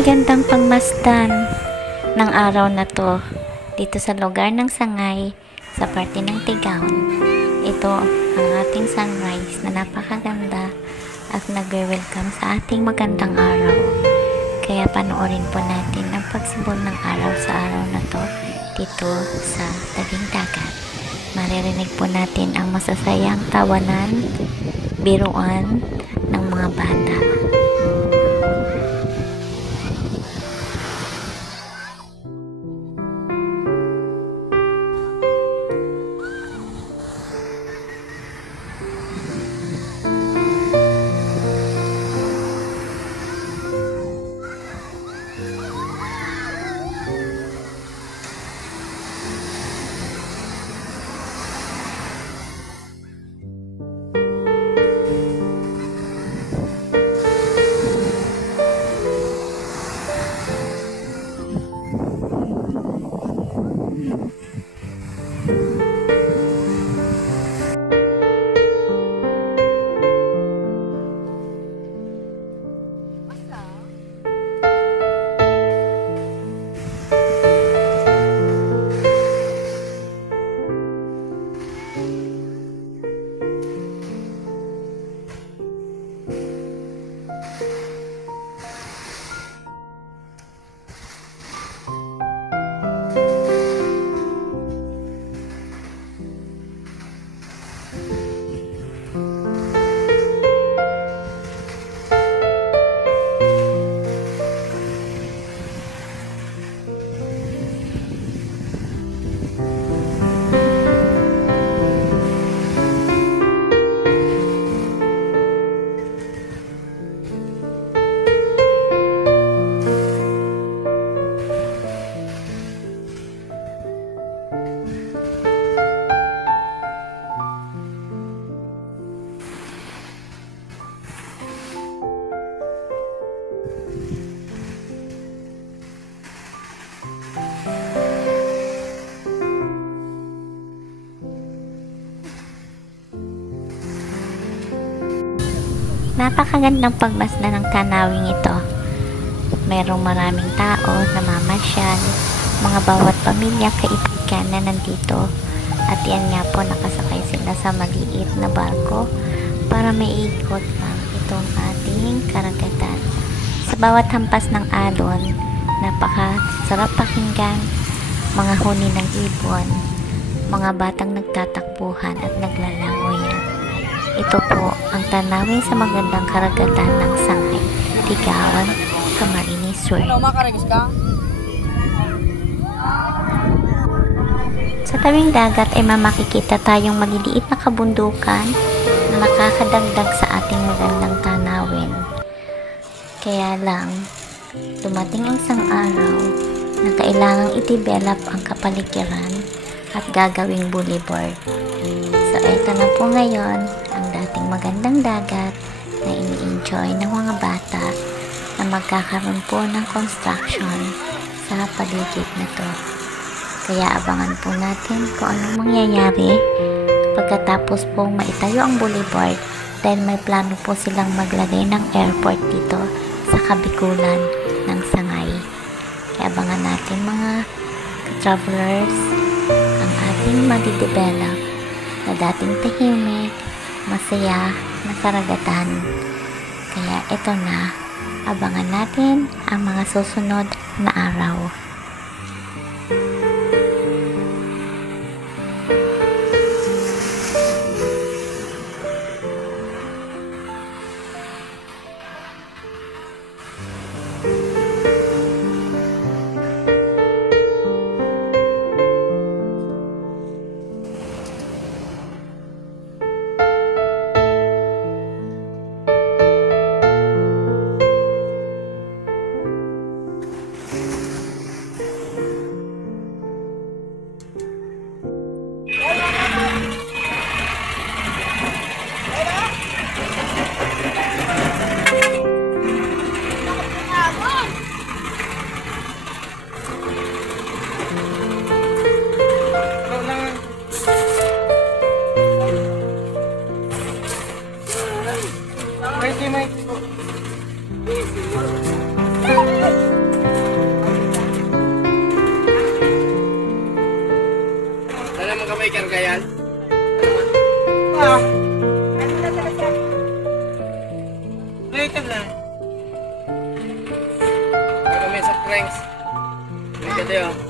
gandang pagmasdan ng araw na to dito sa lugar ng Sangay sa parte ng Tigawon. Ito ang ating sunrise na napakaganda at nagwe-welcome sa ating magandang araw. Kaya panoorin po natin ang pagsibol ng araw sa araw na to dito sa tabing dagat. Maririnig po natin ang masasayang tawanan, biruan ng mga bata. Napakagandang pagmasdan ng tanawing ito. Merong maraming tao na mamasyal, mga bawat pamilya, kaibigan na nandito. At yan nga po, nakasakay sila sa maliit na barko para maiikot lang itong ating karagatan. Sa bawat hampas ng alon, napakasarap pakinggan, mga huni ng ibon, mga batang nagtatakbuhan at naglalangoyan. Ito po ang tanawin sa magandang karagatan ng Sangay, Tigawon, Camarines Sur. Sa tabing dagat ay makikita tayong maliliit na kabundukan na nakakadagdag sa ating magandang tanawin. Kaya lang, dumating ang isang araw na kailangang i-develop ang kapaligiran at gagawing boulevard. So, ito na po ngayon ang dating magandang dagat na ini-enjoy ng mga bata na magkakaroon po ng construction sa paligid na to. Kaya abangan po natin kung anong mangyayari pagkatapos po maitayo ang boulevard dahil may plano po silang maglagay ng airport dito sa kabikulan ng Sangay. Kaya abangan natin mga travelers ang ating madidevelop na dating tahimik, masaya na karagatan. Kaya ito na, abangan natin ang mga susunod na araw. Mikey, Mikey. may karga yan? Ah. Ano na talaga? Later lang. Para may sa pranks. May ganda yun.